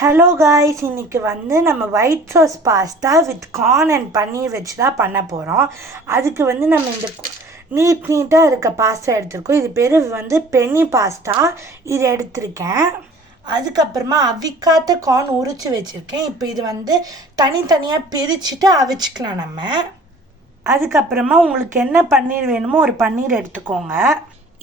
Hello guys, இன்றைக்கி வந்து நம்ம white sauce pasta with corn and paneer வச்சு தான் பண்ண போகிறோம். அதுக்கு வந்து நம்ம இந்த நீட்டாக இருக்க பாஸ்தா எடுத்திருக்கோம். இது பேர் வந்து பென்னி பாஸ்தா. இது எடுத்திருக்கேன். அதுக்கப்புறமா அவிக்காத்த கார்ன் உரித்து வச்சுருக்கேன். இப்போ இது வந்து தனித்தனியாக பிரிச்சுட்டு அவிச்சிக்கலாம் நம்ம. அதுக்கப்புறமா உங்களுக்கு என்ன பன்னீர் வேணுமோ ஒரு பன்னீர் எடுத்துக்கோங்க.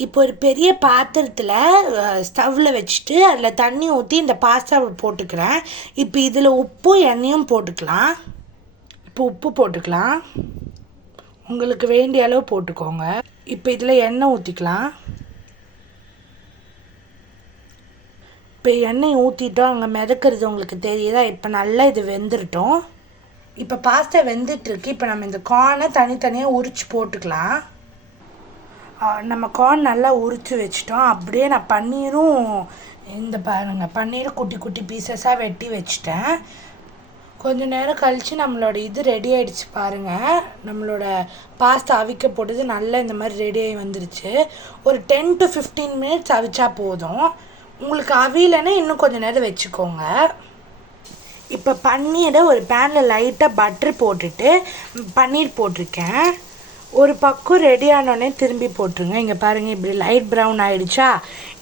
இப்போ ஒரு பெரிய பாத்திரத்தில் ஸ்டவ்வில் வச்சுட்டு அதில் தண்ணி ஊற்றி இந்த பாஸ்தாவை போட்டுக்கிறேன். இப்போ இதில் உப்பு எண்ணெயும் போட்டுக்கலாம். இப்போ உப்பு போட்டுக்கலாம், உங்களுக்கு வேண்டிய அளவு போட்டுக்கோங்க. இப்போ இதில் எண்ணெய் ஊற்றிக்கலாம். இப்போ எண்ணெய் ஊற்றிட்டோம், அங்கே மிதக்கிறது உங்களுக்கு தெரியுதா? இப்போ நல்லா இது வெந்துருட்டோம். இப்போ பாஸ்தா வெந்துட்டுருக்கு. இப்போ நம்ம இந்த கார்னை தனித்தனியாக உரித்து போட்டுக்கலாம். நம்ம கார்ன் நல்லா உரித்து வச்சிட்டோம். அப்படியே நான் பன்னீரும் இந்த பாருங்கள், பன்னீரும் குட்டி குட்டி பீசஸாக வெட்டி வச்சிட்டேன். கொஞ்சம் நேரம் கழித்து நம்மளோட இது ரெடி ஆகிடுச்சு பாருங்கள். நம்மளோட பாஸ்தா அவிக்க போட்டது நல்லா இந்த மாதிரி ரெடி ஆகி வந்துருச்சு. ஒரு 10 to 15 மினிட்ஸ் அவிச்சா போதும். உங்களுக்கு அவியலைன்னா இன்னும் கொஞ்சம் நேரம் வச்சுக்கோங்க. இப்போ பன்னீரை ஒரு பேனில் லைட்டாக பட்டர் போட்டுட்டு பன்னீர் போட்டிருக்கேன். ஒரு பக்கம் ரெடி ஆனோடனே திரும்பி போட்டுருங்க. இங்கே பாருங்கள், இப்படி லைட் ப்ரௌன் ஆகிடுச்சா?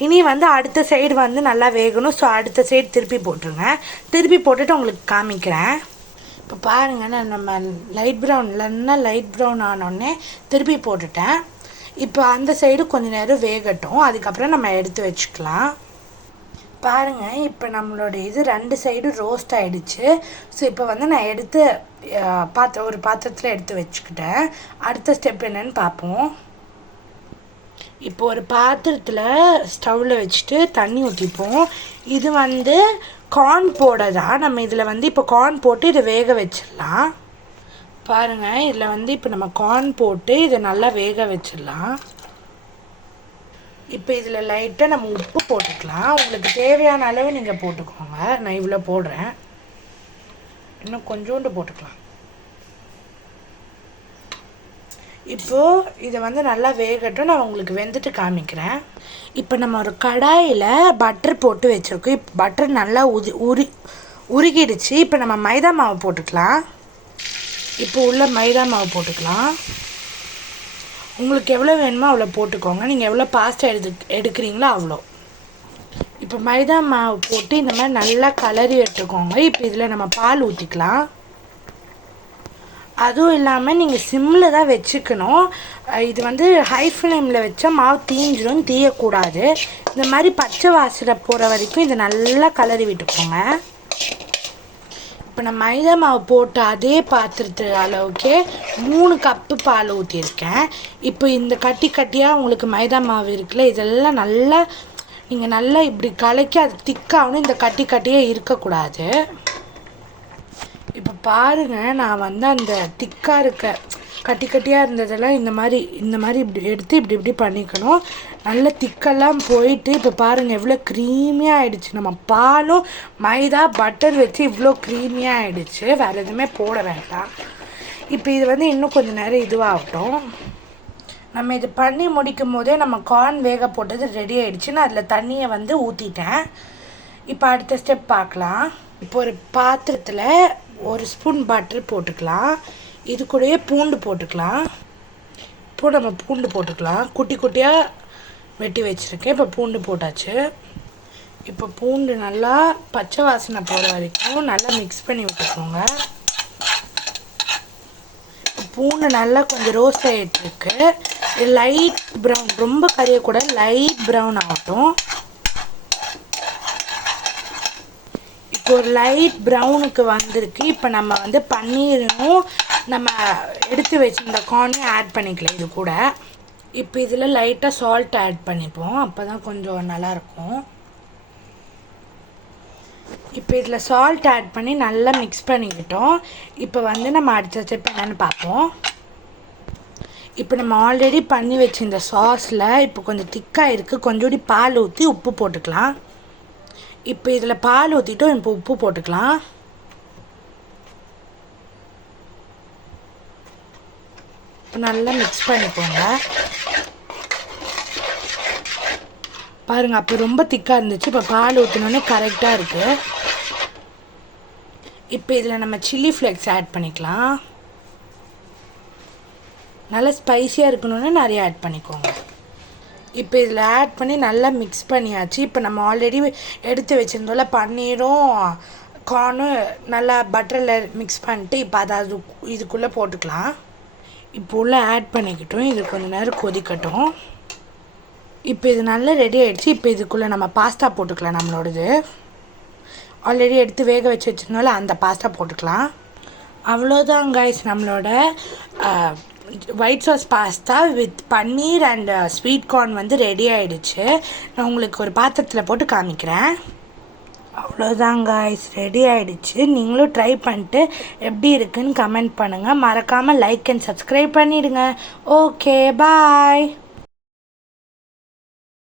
இனி வந்து அடுத்த சைடு வந்து நல்லா வேகணும். ஸோ அடுத்த சைடு திருப்பி போட்டுருங்க. திருப்பி போட்டுட்டு உங்களுக்கு காமிக்கிறேன். இப்போ பாருங்கள், நான் நம்ம லைட் ப்ரௌன் ஆனோடனே திருப்பி போட்டுட்டேன். இப்போ அந்த சைடு கொஞ்சம் நேரம் வேகட்டும். அதுக்கப்புறம் நம்ம எடுத்து வச்சுக்கலாம். பாருங்கள், இப்போ நம்மளோட இது 2 சைடும் ரோஸ்ட் ஆகிடுச்சு. ஸோ இப்போ வந்து நான் எடுத்து ஒரு பாத்திரத்தில் எடுத்து வச்சுக்கிட்டேன். அடுத்த ஸ்டெப் என்னன்னு பார்ப்போம். இப்போ ஒரு பாத்திரத்தில் ஸ்டவ்வில் வச்சுட்டு தண்ணி ஊற்றிப்போம். இது வந்து கார்ன் போடதான். நம்ம இதில் வந்து இப்போ கார்ன் போட்டு இதை வேக வச்சிடலாம். பாருங்கள், இதில் வந்து இப்போ நம்ம கார்ன் போட்டு இதை நல்லா வேக வச்சிடலாம். இப்போ இதில் லைட்டாக நம்ம உப்பு போட்டுக்கலாம். உங்களுக்கு தேவையான அளவு நீங்கள் போட்டுக்கோங்க. நான் இவ்வளோ போடுறேன், இன்னும் கொஞ்சோண்டு போட்டுக்கலாம். இப்போது இதை வந்து நல்லா வேகட்டும். நான் உங்களுக்கு வெந்துட்டு காமிக்கிறேன். இப்போ நம்ம ஒரு கடாயில் பட்டர் போட்டு வச்சுருக்கோம். இப்போ பட்டர் நல்லா உருகிடுச்சு. இப்போ நம்ம மைதா மாவு போட்டுக்கலாம். இப்போ உள்ள மைதா மாவு போட்டுக்கலாம். உங்களுக்கு எவ்வளோ வேணுமோ அவ்வளோ போட்டுக்கோங்க. நீங்கள் எவ்வளோ பாஸ்தா எடுக்கிறீங்களோ அவ்வளோ. இப்போ மைதா மாவு போட்டு இந்த மாதிரி நல்லா கலரி எடுத்துக்கோங்க. இப்போ இதில் நம்ம பால் ஊற்றிக்கலாம். அதுவும் இல்லாமல் நீங்கள் சிம்மில் தான் வச்சுக்கணும். இது வந்து ஹை ஃப்ளேமில் வச்சா மாவு தீஞ்சிடும், தீயக்கூடாது. இந்த மாதிரி பச்சை வாசனை போகிற வரைக்கும் இதை நல்லா கலரி விட்டுக்கோங்க. இப்போ நான் மைதா மாவு போட்டு அதே பாத்திரத்து அளவுக்கே 3 கப்பு பால் ஊற்றிருக்கேன். இப்போ இந்த கட்டியாக உங்களுக்கு மைதா மாவு இருக்குல்ல, இதெல்லாம் நல்லா நீங்கள் நல்லா இப்படி கலக்கி அது திக்காகணும். இந்த கட்டியாக இருக்கக்கூடாது. இப்போ பாருங்கள், நான் வந்து அந்த திக்காக இருக்க கட்டியாக இருந்ததெல்லாம் இந்த மாதிரி இப்படி எடுத்து இப்படி பண்ணிக்கணும். நல்ல திக்கெல்லாம் போயிட்டு இப்போ பாருங்கள் எவ்வளோ க்ரீமியாக ஆகிடுச்சு. நம்ம பாலும் மைதா பட்டர் வச்சு இவ்வளோ க்ரீமியாக ஆகிடுச்சு. வேறு எதுவுமே போட வேண்டாம். இப்போ இது வந்து இன்னும் கொஞ்சம் நேரம் இதுவாகட்டும். நம்ம இது பண்ணி முடிக்கும் போதே நம்ம கார்ன் வேக போட்டது ரெடி ஆகிடுச்சு. நான் அதில் தண்ணியை வந்து ஊற்றிட்டேன். இப்போ அடுத்த ஸ்டெப் பார்க்கலாம். இப்போ ஒரு பாத்திரத்தில் 1 ஸ்பூன் பட்டர் போட்டுக்கலாம். இது கூடயே பூண்டு போட்டுக்கலாம். இப்போ நம்ம பூண்டு போட்டுக்கலாம். குட்டி குட்டியாக வெட்டி வச்சுருக்கேன். இப்போ பூண்டு போட்டாச்சு. இப்போ பூண்டு நல்லா பச்சை வாசனை போகிற வரைக்கும் நல்லா மிக்ஸ் பண்ணி விட்டுக்கோங்க. பூண்டு நல்லா கொஞ்சம் ரோஸ்ட் ஆகிட்டுருக்கு. லைட் ப்ரௌன், ரொம்ப கறியக்கூடாது, லைட் ப்ரௌன் ஆகட்டும். இப்போ ஒரு லைட் ப்ரௌனுக்கு வந்திருக்கு. இப்போ நம்ம வந்து பன்னீரும் நம்ம எடுத்து வச்சுருந்த கார்னையும் ஆட் பண்ணிக்கலாம் இது கூட. இப்போ இதில் லைட்டாக சால்ட் ஆட் பண்ணிப்போம், அப்போ தான் கொஞ்சம் நல்லாயிருக்கும். இப்போ இதில் சால்ட் ஆட் பண்ணி நல்லா மிக்ஸ் பண்ணிக்கிட்டோம். இப்போ வந்து நம்ம அடுத்த ஸ்டெப் என்னென்னு பார்ப்போம். இப்போ நம்ம ஆல்ரெடி பண்ணி வச்சுருந்த சாஸில் இப்போ கொஞ்சம் திக்காக இருக்குது. கொஞ்சோடி பால் ஊற்றி உப்பு போட்டுக்கலாம். இப்போ இதில் பால் ஊற்றிட்டோம். இப்போ உப்பு போட்டுக்கலாம். இப்போ நல்லா மிக்ஸ் பண்ணிக்கோங்க. பாருங்கள், அப்போ ரொம்ப திக்காக இருந்துச்சு. இப்போ பால் ஊற்றினோன்னே கரெக்டாக இருக்குது. இப்போ இதில் நம்ம சில்லி ஃப்ளேக்ஸ் ஆட் பண்ணிக்கலாம். நல்லா ஸ்பைஸியாக இருக்கணும்னு நிறைய ஆட் பண்ணிக்கோங்க. இப்போ இதில் ஆட் பண்ணி நல்லா மிக்ஸ் பண்ணியாச்சு. இப்போ நம்ம ஆல்ரெடி எடுத்து வச்சுருந்தோம்ல பன்னீரும் கார்னும் நல்லா பட்டரில் மிக்ஸ் பண்ணிட்டு இப்போ அதை இதுக்குள்ளே போட்டுக்கலாம். இப்போ உள்ளே ஆட் பண்ணிக்கிட்டோம். இது கொஞ்சம் நேரம் கொதிக்கட்டும். இப்போ இது நல்லா ரெடி ஆகிடுச்சு. இப்போ இதுக்குள்ளே நம்ம பாஸ்தா போட்டுக்கலாம். நம்மளோடது ஆல்ரெடி எடுத்து வேக வச்சு வச்சுருந்தோம்ல அந்த பாஸ்தா போட்டுக்கலாம். அவ்வளோதான் கைஸ், நம்மளோட white sauce pasta with paneer and sweet corn வந்து ரெடி ஆகிடுச்சு. நான் உங்களுக்கு ஒரு பாத்திரத்தில் போட்டு காமிக்கிறேன். அவ்வளோதான் கைஸ், ரெடி ஆகிடுச்சு. நீங்களும் ட்ரை பண்ணிட்டு எப்படி இருக்குன்னு கமெண்ட் பண்ணுங்கள். மறக்காமல் லைக் அண்ட் சப்ஸ்கிரைப் பண்ணிவிடுங்க. ஓகே, பாய்.